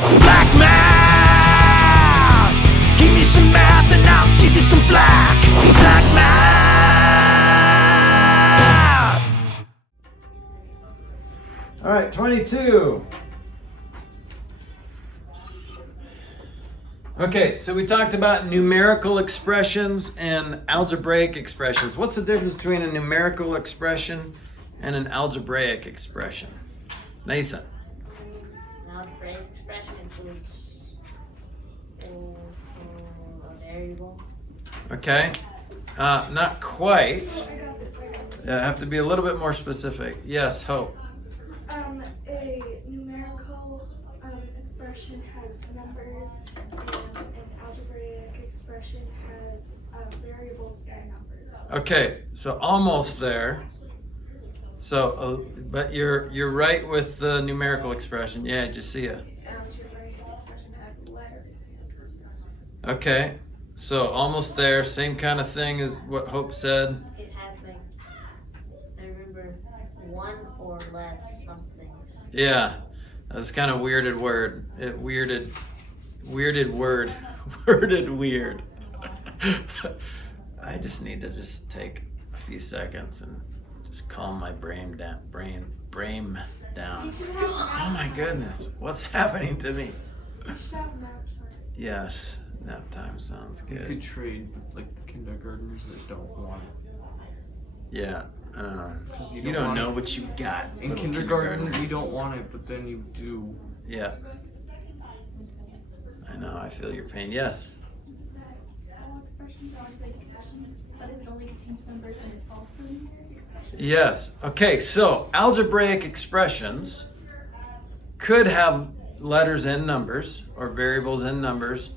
Flack math! Give me some math and I'll give you some flack. Flack math! All right, 22. Okay, so we talked about numerical expressions and algebraic expressions. What's the difference between a numerical expression and an algebraic expression? Nathan. An algebraic expression includes a variable. Okay, not quite. I have to be a little bit more specific. Yes, Hope. A numerical expression has numbers, and an algebraic expression has variables and numbers. Okay, so almost there. So, but you're right with the numerical expression. Yeah, did you see it? Algebraic expression has letters. Okay, so almost there. Same kind of thing as what Hope said. It has like, I remember, one or less somethings. Yeah, that was kind of weirded word. It weirded word. Worded weird. I just need to just take a few seconds and just calm my brain down. Oh my goodness, what's happening to me? Yes, nap time sounds You could good. trade like kindergartners that don't want it. Yeah, I don't know. 'Cause You don't want know it. what you got. In little kindergarten, kindergartner. you don't want it, but then you do. Yeah. I know, I feel your pain. Yes. All expressions are algebraic expressions, but it only contains numbers and it's also numeric expression. Yes. Okay, so algebraic expressions could have letters and numbers or variables and numbers,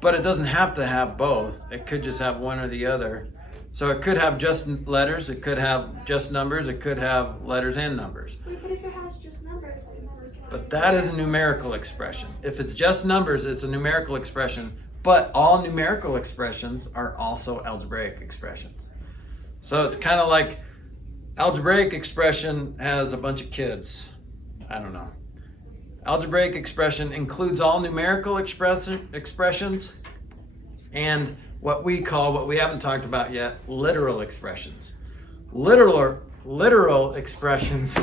but it doesn't have to have both. It could just have one or the other. So it could have just letters, it could have just numbers, it could have letters and numbers. Wait, but if it has just numbers, what numbers can But that is a numerical expression. If it's just numbers, it's a numerical expression, but all numerical expressions are also algebraic expressions. So it's kind of like algebraic expression has a bunch of kids. I don't know. Algebraic expression includes all numerical expressions and what we haven't talked about yet, literal expressions. Literal expressions.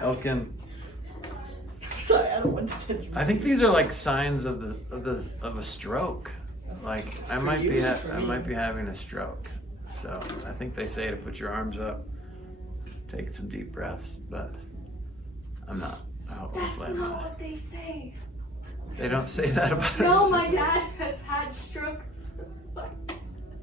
Elkin. Sorry, I don't want to touch you. I think these are like signs of a stroke. Like I might be having a stroke. So I think they say to put your arms up, take some deep breaths, but I'm not. That's Hopefully I'm not not. what they say. They don't say that about No, us. my dad has had strokes.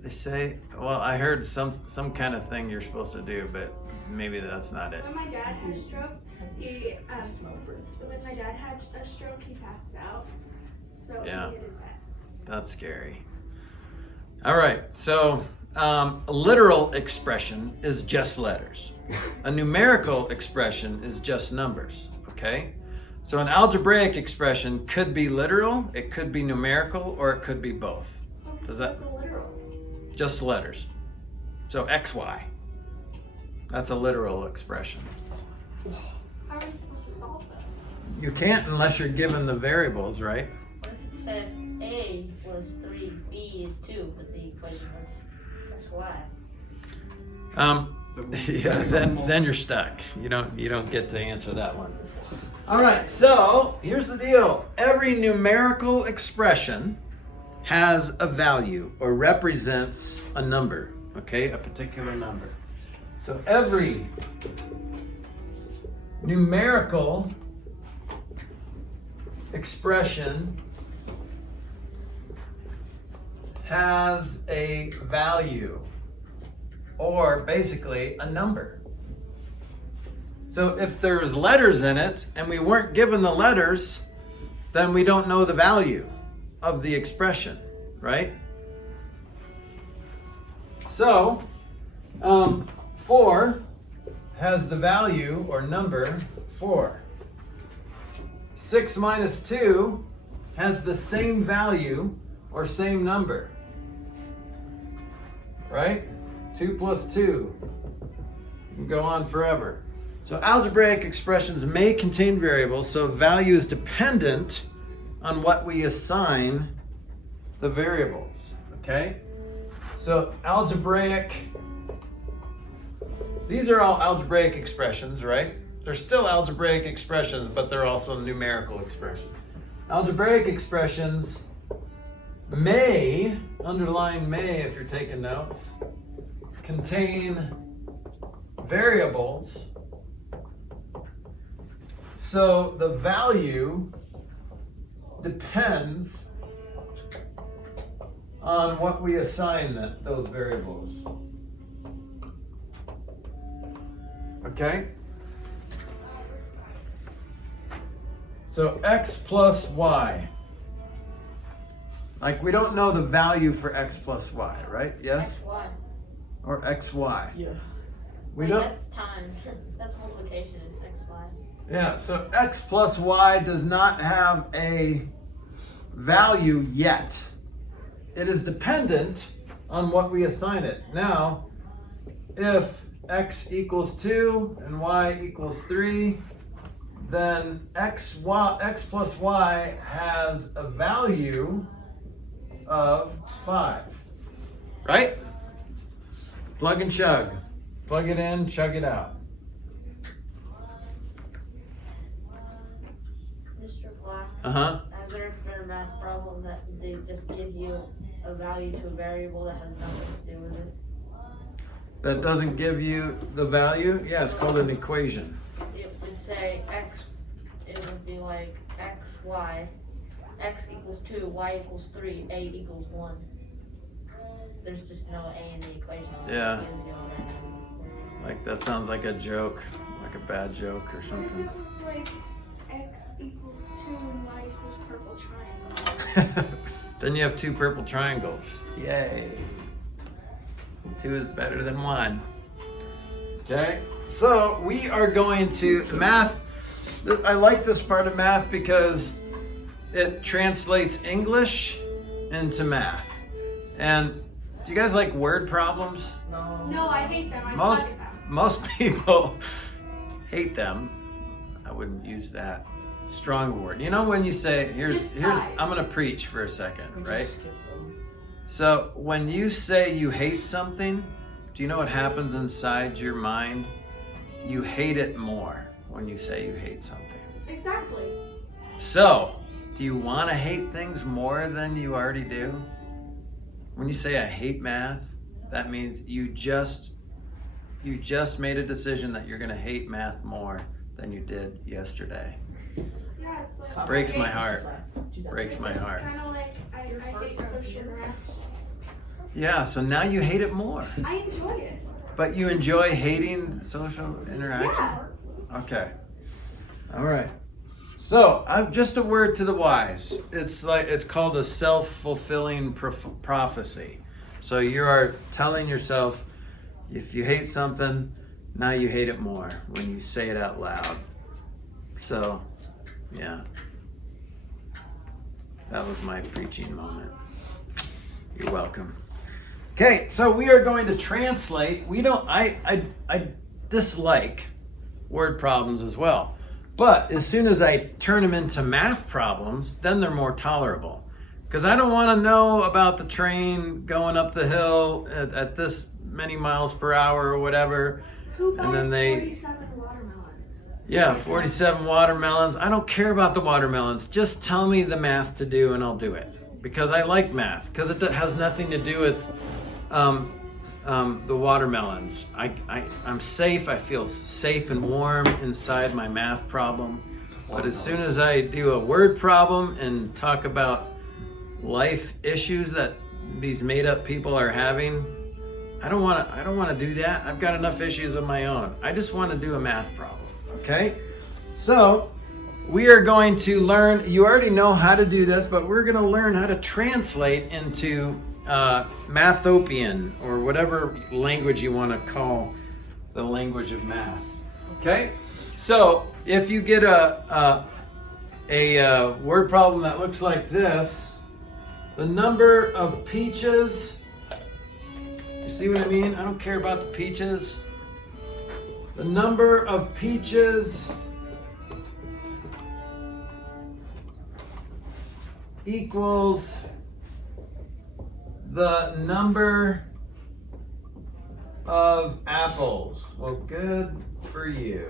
They say, well, I heard some kind of thing you're supposed to do, but maybe that's not it. When my dad had a stroke, he passed out. So Yeah. he hit his head. That's scary. All right, so a literal expression is just letters. A numerical expression is just numbers, okay? So an algebraic expression could be literal, it could be numerical, or it could be both. Okay, Does so that- it's a literal. Just letters. So XY. That's a literal expression. How are we supposed to solve this? You can't unless you're given the variables, right? What if it said A was 3, B is 2, but the equation was Y? Yeah, then you're stuck. You don't get to answer that one. All right, so here's the deal. Every numerical expression has a value or represents a number, okay? A particular number. So every numerical expression has a value or basically a number. So if there's letters in it and we weren't given the letters, then we don't know the value of the expression, right? So 4 has the value or number 4. 6 minus 2 has the same value or same number, right? 2 plus 2. You can go on forever. So algebraic expressions may contain variables, so value is dependent on what we assign the variables, okay? So algebraic, these are all algebraic expressions, right? They're still algebraic expressions, but they're also numerical expressions. Algebraic expressions may, underline may if you're taking notes, contain variables. So the value depends on what we assign those variables. Okay? So x plus y. Like we don't know the value for x plus y, right? Yes? XY. Or xy. Yeah. We Wait, don't. That's time. That's multiplication is XY. Yeah, so x plus y does not have a value yet. It is dependent on what we assign it. Now, if x equals 2 and y equals 3, then x plus y has a value of 5. Right? Plug and chug. Plug it in, chug it out. Mr. Flack, Uh-huh. has there been a math problem that they just give you a value to a variable that has nothing to do with it? That doesn't give you the value? Yeah, it's called an equation. It would say x, it would be like xy, x equals 2, y equals 3, a equals 1. There's just no a in the equation. It Yeah. just gives you a value. Like that sounds like a joke, like a bad joke or What if something. it was like x equals 2 and y equals purple triangle? Then you have 2 purple triangles. Yay. 2 is better than 1. Okay, so we are going to math. I like this part of math because it translates English into math. And do you guys like word problems? No, I hate them. I Most suck at them. most people hate them. I wouldn't use that strong word. You know when you say here's Despise. I'm gonna preach for a second, We right? just skip them. So when you say you hate something, do you know what happens inside your mind? You hate it more when you say you hate something. Exactly. So, do you want to hate things more than you already do? When you say I hate math, that means you just made a decision that you're going to hate math more than you did yesterday. Yeah, it's like. It breaks my it's heart. Breaks my heart. kind of like I hate social interaction. Yeah, so now you hate it more. I enjoy it. But you enjoy hating social interaction? Yeah. Okay. All right. So, just a word to the wise. It's called a self-fulfilling prophecy. So you are telling yourself, if you hate something, now you hate it more when you say it out loud. So, yeah. That was my preaching moment. You're welcome. Okay, so we are going to translate. I dislike word problems as well. But as soon as I turn them into math problems, then they're more tolerable. Because I don't want to know about the train going up the hill at this many miles per hour or whatever. Who buys And then they- 47 watermelons? Yeah, 47 watermelons. I don't care about the watermelons. Just tell me the math to do and I'll do it. Because I like math. Because it has nothing to do with the watermelons. I'm safe. I feel safe and warm inside my math problem. But as soon as I do a word problem and talk about life issues that these made-up people are having, I don't want to do that. I've got enough issues of my own. I just want to do a math problem. Okay? So we are going to learn. You already know how to do this, but we're going to learn how to translate into Mathopian, or whatever language you want to call the language of math. Okay? So if you get a word problem that looks like this, the number of peaches, you see what I mean? I don't care about the peaches. The number of peaches equals the number of apples. Well, good for you.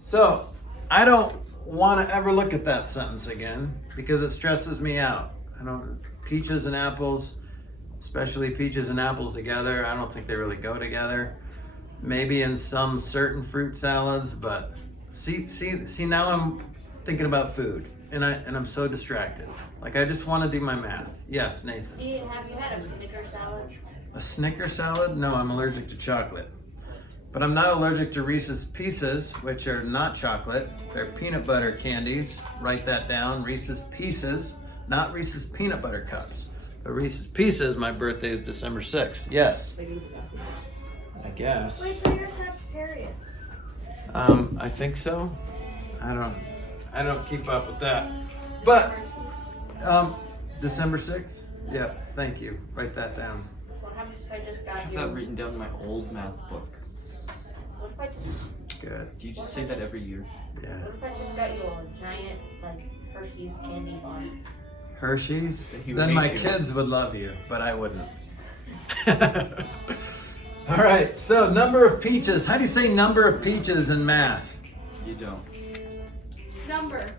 So, I don't want to ever look at that sentence again because it stresses me out. Peaches and apples, especially peaches and apples together, I don't think they really go together. Maybe in some certain fruit salads, but see now I'm thinking about food and I'm so distracted. Like I just want to do my math. Yes, Nathan. Have you had a Snicker salad? A Snicker salad? No, I'm allergic to chocolate. But I'm not allergic to Reese's Pieces, which are not chocolate. They're peanut butter candies. Write that down. Reese's Pieces, not Reese's peanut butter cups. But Reese's Pieces, my birthday is December 6th. Yes. I guess. Wait, so you're Sagittarius? I think so. I don't keep up with that. But December 6th? Yeah, thank you. Write that down. What happens if I just I got have you? that written down in my old math book. What if I just? Good. Do you just say that every year? Yeah. What if I just got you a giant Hershey's candy bar? Hershey's? That he would Then make my you. kids would love you, but I wouldn't. All right, so number of peaches. How do you say number of peaches in math? You don't. Number.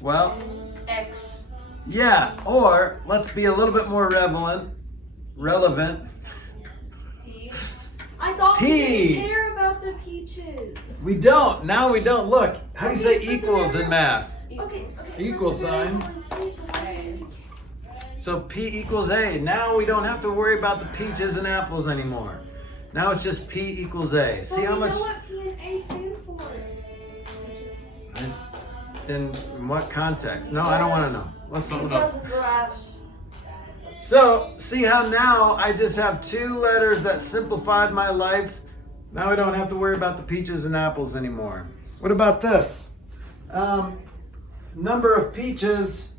Well, X. yeah, or let's be a little bit more relevant. I thought we P. didn't care about the peaches. We don't. Now we don't. Look, how do you say equals in math? Okay. Equal sign. Okay. So P equals A. Now we don't have to worry about the peaches and apples anymore. Now it's just P equals A. See how much? know what P and A stand for? In what context? No, I don't want to know. Let's look it up. Because of giraffes. So, see how now I just have two letters that simplified my life. Now I don't have to worry about the peaches and apples anymore. What about this? Number of peaches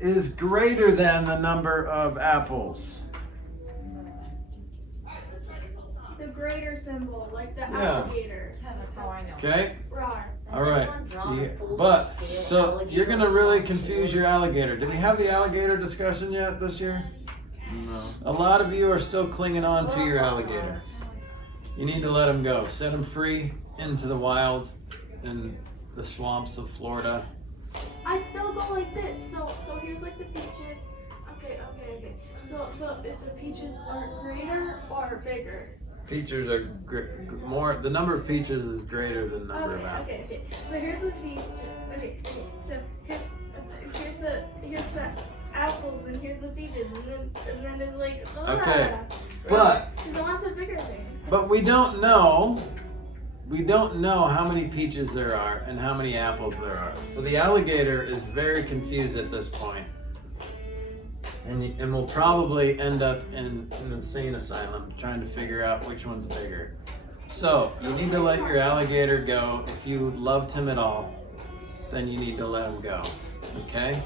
is greater than the number of apples. The greater symbol, like the Yeah. alligator. Yeah, that's how I know. Okay? Rawr. All right. Yeah. But, so you're going to really confuse your alligator. Did we have the alligator discussion yet this year? No. A lot of you are still clinging on to your alligator. You need to let him go. Set him free into the wild in the swamps of Florida. I still go like this. So here's like the peaches. Okay. So if the peaches are greater or bigger? Peaches are more. The number of peaches is greater than the number of apples. Okay. So here's the peach. Okay. So here's the apples and here's the peaches and then it's like Okay. But because I want a bigger thing. but we don't know. We don't know how many peaches there are and how many apples there are. So the alligator is very confused at this point. And we'll probably end up in an insane asylum trying to figure out which one's bigger. So you need to let your alligator go. If you loved him at all, then you need to let him go. Okay?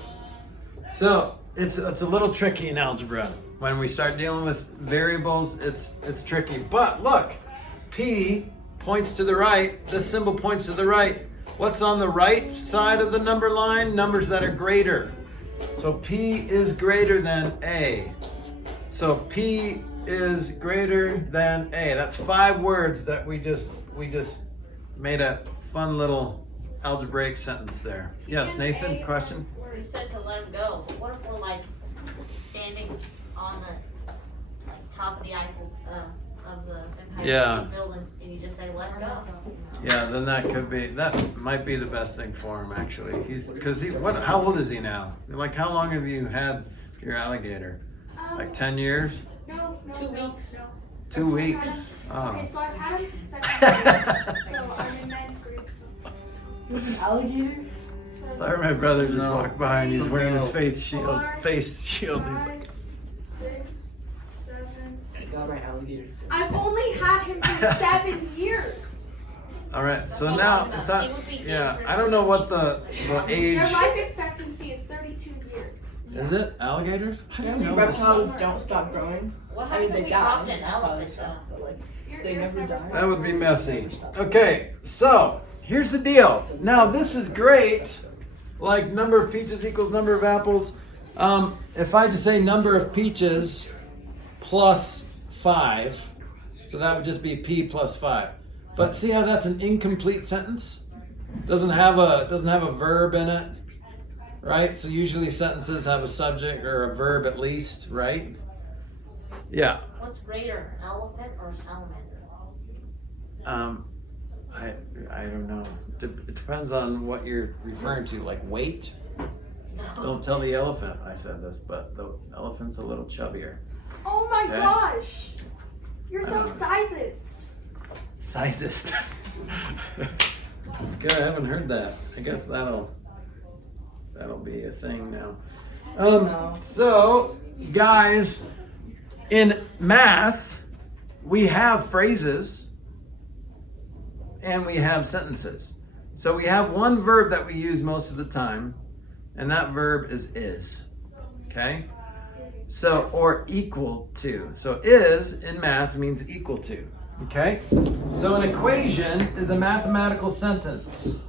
So it's a little tricky in algebra. When we start dealing with variables, it's tricky. But look, P points to the right. This symbol points to the right. What's on the right side of the number line? Numbers that are greater. So P is greater than A. So P is greater than A. That's 5 words that we just made a fun little algebraic sentence there. Yes, Nathan, question? You said to let him go, but what if we're standing on the top of the Eiffel of the Empire Yeah. State Building, and you just say let him go? Yeah, then that might be the best thing for him actually. How old is he now? Like how long have you had your alligator? Like 10 years? No. 2 weeks. No. 2 weeks? Okay, Oh. so I've had him since second grade. So I'm in 9th grade. You have an alligator? Sorry, my brother just No. walked by and he's Something wearing his else. face shield. He's like, 6, 7. I got my alligator. I've only had him for 7 years. all right. So now it's not. Yeah, I don't know what the age Their life expectancy is 32 years. is. It alligators? I didn't know this. Reptiles don't stop growing. What What I happens mean, if they we die. dropped an Probably elephant stuff, though? but like, Your they ears never never die. stop. That would be messy. Okay, so here's the deal. Now this is great. Like number of peaches equals number of apples. If I just say number of peaches plus 5, so that would just be P plus 5. But see how that's an incomplete sentence? Doesn't have a verb in it, right? So usually sentences have a subject or a verb at least, right? Yeah. What's greater, an elephant or a salamander? I don't know. It depends on what you're referring to, like weight. Don't tell the elephant I said this, but the elephant's a little chubbier. Oh my Okay. gosh! You're so Uh, sizist. Sizest. That's good. I haven't heard that. I guess that'll be a thing now. No. So, guys, in math, we have phrases and we have sentences. So we have one verb that we use most of the time, and that verb is. Okay? So, or equal to. So is in math means equal to. Okay? So an equation is a mathematical sentence.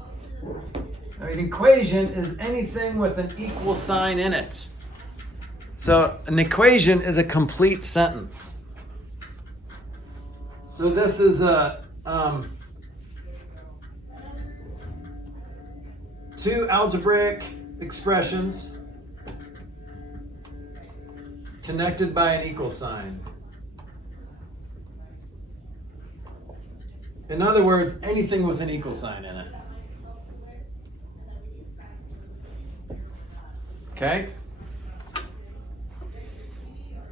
An equation is anything with an equal sign in it. So an equation is a complete sentence. So this is a two algebraic expressions connected by an equal sign. In other words, anything with an equal sign in it. Okay?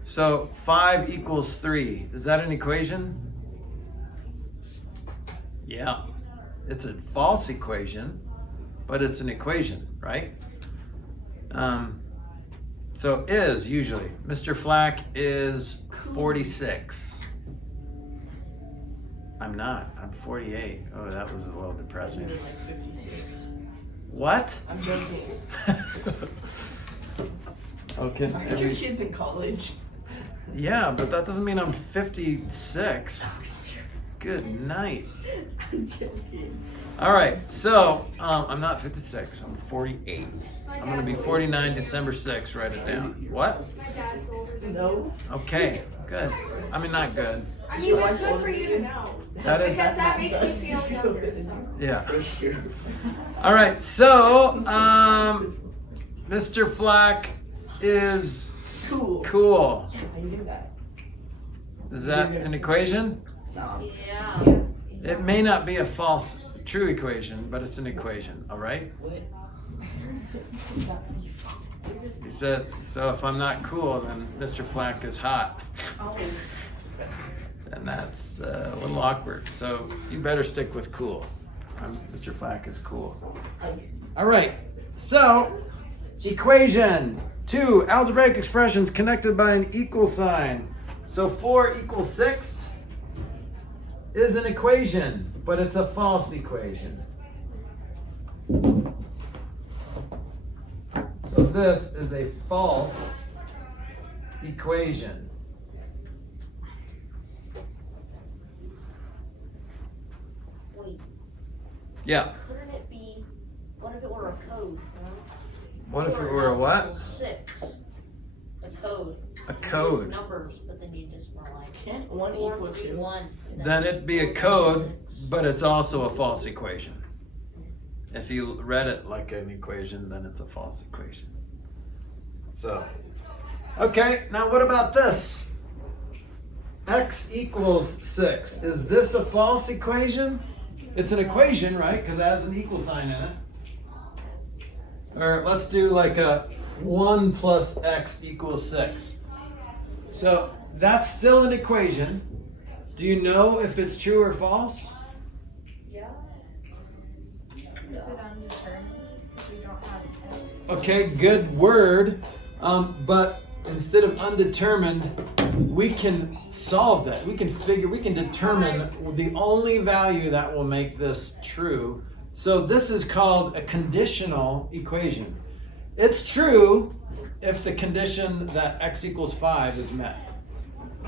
So 5 equals 3. Is that an equation? Yeah. It's a false equation, but it's an equation, right? So is usually. Mr. Flack is 46. I'm not. I'm 48. Oh, that was a little I'm depressing. like 56. What? I'm joking. Okay. Aren't your kids in college? Yeah, but that doesn't mean I'm 56. Good night. I'm joking. All right, so I'm not 56. I'm 48. I'm gonna be 49 December 6th. Write it down. What? My dad's older than No. Okay, good. I mean, not good. I mean, it's good for you to know. That is- Because that makes you feel younger. So. Yeah. For sure. All right, so Mr. Flack is Cool. cool. I knew that. Is that an equation? No. Yeah. It may not be a false, true equation, but it's an equation. All right. What? He said, so if I'm not cool, then Mr. Flack is hot. Oh. And that's a little awkward. So you better stick with cool. Mr. Flack is cool. Ice. All right. So equation. 2 algebraic expressions connected by an equal sign. So 4 equals 6 is an equation, but it's a false equation. So this is a false equation. Wait, Yeah. couldn't it be, what if it were a code? What if it were a what? 6. A code. A You use code. numbers, but then you just were like, Can't 1 4, equal 3, 2? 1. Then it'd be a code, but it's also a false equation. If you read it like an equation, then it's a false equation. So, okay, now what about this? X equals 6. Is this a false equation? It's an equation, right? Because it has an equal sign in it. Or let's do like a 1 plus x equals 6. So that's still an equation. Do you know if it's true or false? Yeah. Is it undetermined if we don't have X? Okay, good word. But instead of undetermined, we can solve that. We can determine the only value that will make this true. So this is called a conditional equation. It's true if the condition that x equals 5 is met.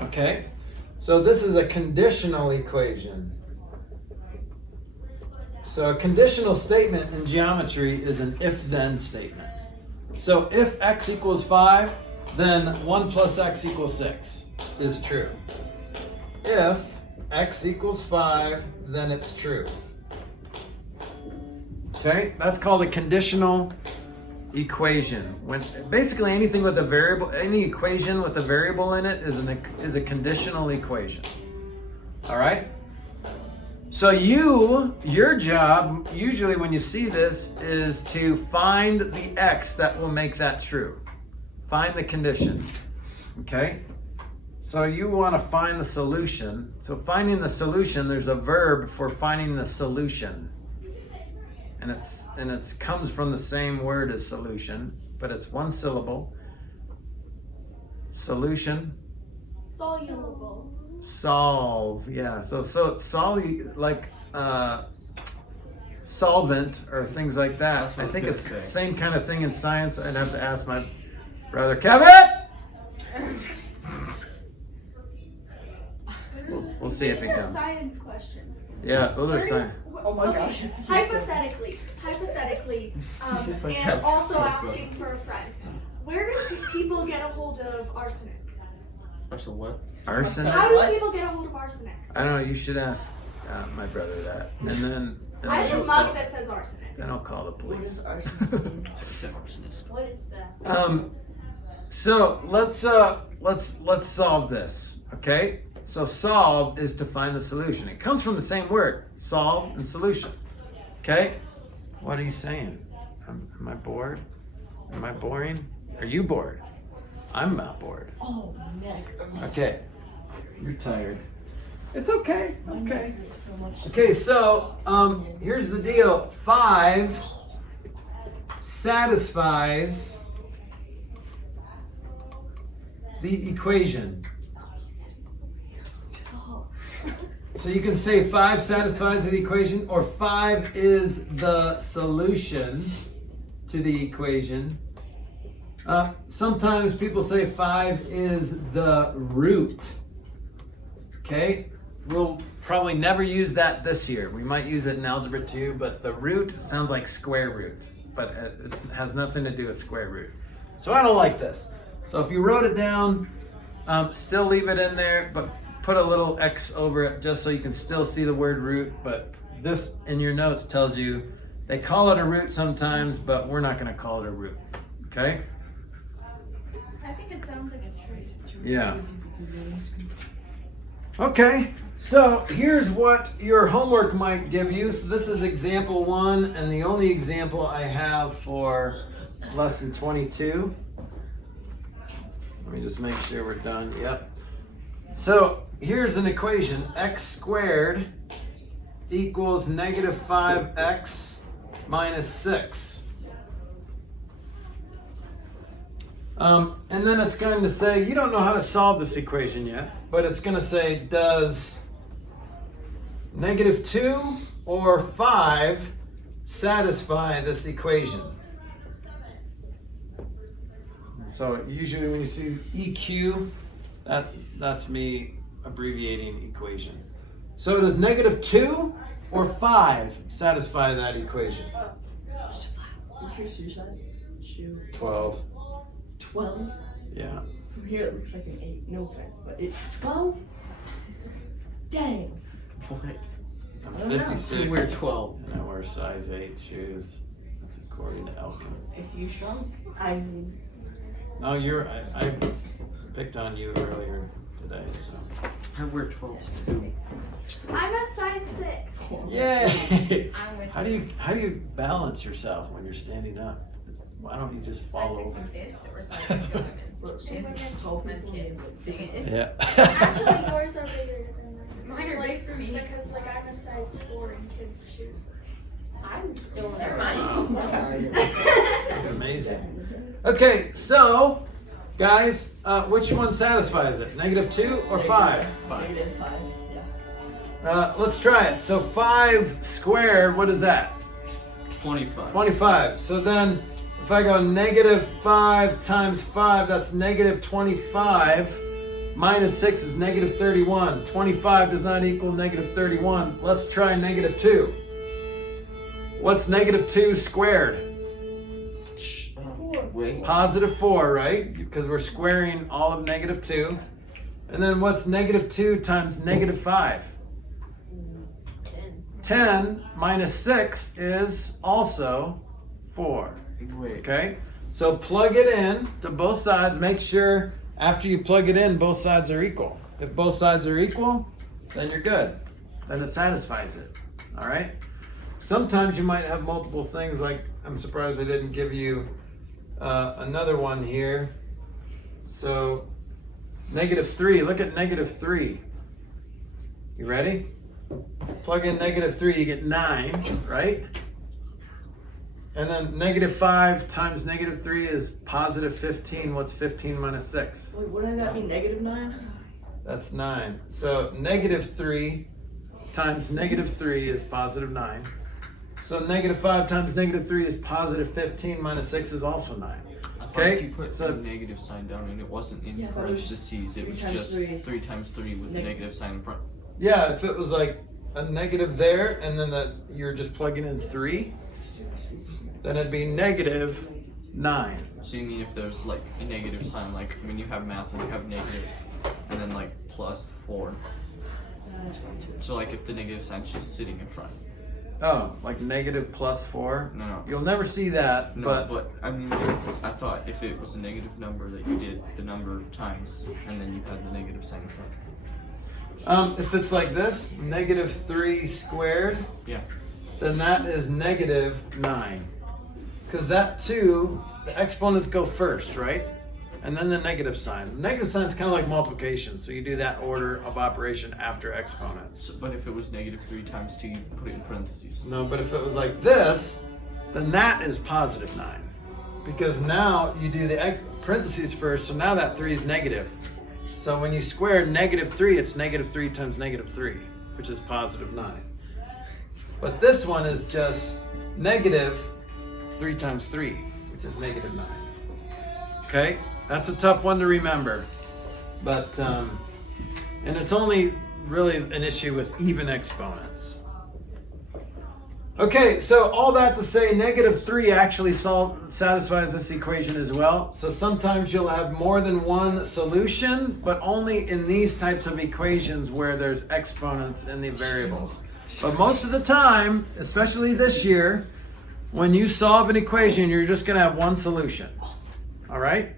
Okay, so this is a conditional equation. So a conditional statement in geometry is an if-then statement. So if x equals 5, then 1 plus x equals 6 is true. If x equals 5, then it's true. Okay, that's called a conditional equation. When basically anything with a variable, any equation with a variable in it is a conditional equation. All right. So your job usually when you see this is to find the x that will make that true. Find the condition. Okay. So you want to find the solution. So finding the solution, there's a verb for finding the solution. And it's comes from the same word as solution, but it's one syllable. Solution. Soluble. Solve. Yeah. So like solvent or things like that. That's what I think I was it's gonna the say. same kind of thing in science. I'd have to ask my brother Kevin. We'll see if he These are comes. science questions. Yeah, those are science. Oh my Okay, gosh. Hypothetically, He's just like, and have also to asking for a friend. Where do people get a hold of arsenic? Special what? Arsenic? How do What? people get a hold of arsenic? I don't know. You should ask my brother that, and then I have a he'll mug call- that says arsenic. then I'll call the What police. is arsenic? What is that? So let's solve this. Okay. So solve is to find the solution. It comes from the same word, solve and solution. Okay. What are you saying? Am I bored? Am I boring? Are you bored? I'm not bored. Oh, neck. Okay. You're tired. It's okay. My Okay. neck hurts so much. Okay, so here's the deal. 5 satisfies the equation. Oh. So you can say 5 satisfies the equation, or 5 is the solution to the equation. Sometimes people say 5 is the root. Okay? We'll probably never use that this year. We might use it in Algebra 2, but the root sounds like square root, but it has nothing to do with square root. So I don't like this. So if you wrote it down, still leave it in there, but put a little X over it just so you can still see the word root. But this in your notes tells you they call it a root sometimes, but we're not going to call it a root. Okay? I think it sounds like a tree. Yeah. Okay, so here's what your homework might give you. So this is example 1, and the only example I have for lesson 22. Let me just make sure we're done. Yep. So here's an equation. X squared equals negative 5x minus 6. And then it's going to say, you don't know how to solve this equation yet, but it's going to say, does negative 2 or 5 satisfy this equation? So usually when you see EQ, that's me abbreviating equation. So does negative 2 or 5 satisfy that equation? What's your shoe size? Shoe. 12. 12? Yeah. From here it looks like an 8. No offense, but it's 12? Dang. What? I'm I don't know. 56. You wear 12. And I wear size 8 shoes. That's according to Elkin. If you shrunk, I mean, No, I picked on you earlier today, so. I wear 12 too. I'm a size 6. Yay! I'm with How do you balance yourself when you're standing up? Why don't you just fall size 6 over? in kids or size 6 in women's? Look, Kids, tall men's people kids. need Big it. is. Yeah. Actually, yours are bigger than mine. Mine are big for me. Because I'm a size 4 in kids' shoes. I'm still in Never a mind. That's amazing. Okay, so guys, which one satisfies it? Negative 2 or 5? Negative 5, yeah. Let's try it. So 5 squared, what is that? 25. 25. So then if I go negative 5 times 5, that's negative 25. minus 6 is negative 31. 25 does not equal negative 31. Let's try negative 2. What's negative 2 squared? Wait. Positive 4, right? Because we're squaring all of negative 2. And then what's negative 2 times negative 5? 10 minus 6 is also 4. Wait. Okay? So plug it in to both sides. Make sure after you plug it in, both sides are equal. If both sides are equal, then you're good. Then it satisfies it. All right? Sometimes you might have multiple things, like I'm surprised I didn't give you another one here. So negative 3, look at negative 3. You ready? Plug in negative 3, you get 9, right? And then negative 5 times negative 3 is positive 15. What's 15 minus 6? Wait, wouldn't that be negative 9? That's 9. So negative 3 times negative 3 is positive 9. So negative 5 times negative 3 is positive 15 minus 6 is also 9. I thought Okay, if you put so- the negative sign down and it wasn't in Yeah, I thought it was parentheses, it was 3 times just 3. 3 times 3 with the negative sign in front. Yeah, if it was like a negative there and then that you're just plugging in 3, then it'd be negative 9. So you mean if there's like a negative sign, like when you have math and you have negative and then like plus 4. So like if the negative sign's just sitting in front. Oh, like negative plus 4? No. You'll never see that, No, but I mean, I thought if it was a negative number that you did the number times and then you had the negative sign in front. if it's like this, negative 3 squared, Yeah. then that is negative 9. Because that 2, the exponents go first, right? And then the negative sign. The negative sign is kind of like multiplication, so you do that order of operation after exponents. So, but if it was negative 3 times 2, you put it in parentheses. No, but if it was like this, then that is positive 9. Because now you do the parentheses first, so now that 3 is negative. So when you square negative 3, it's negative 3 times negative 3, which is positive 9. But this one is just negative 3 times 3, which is negative 9. Okay? That's a tough one to remember. But, and it's only really an issue with even exponents. Okay, so all that to say, negative 3 actually satisfies this equation as well. So sometimes you'll have more than one solution, but only in these types of equations where there's exponents in the variables. But most of the time, especially this year, when you solve an equation, you're just going to have one solution. All right?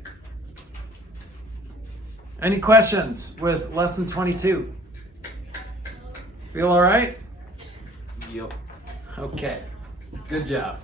Any questions with lesson 22? Feel all right? Yep. Okay, good job.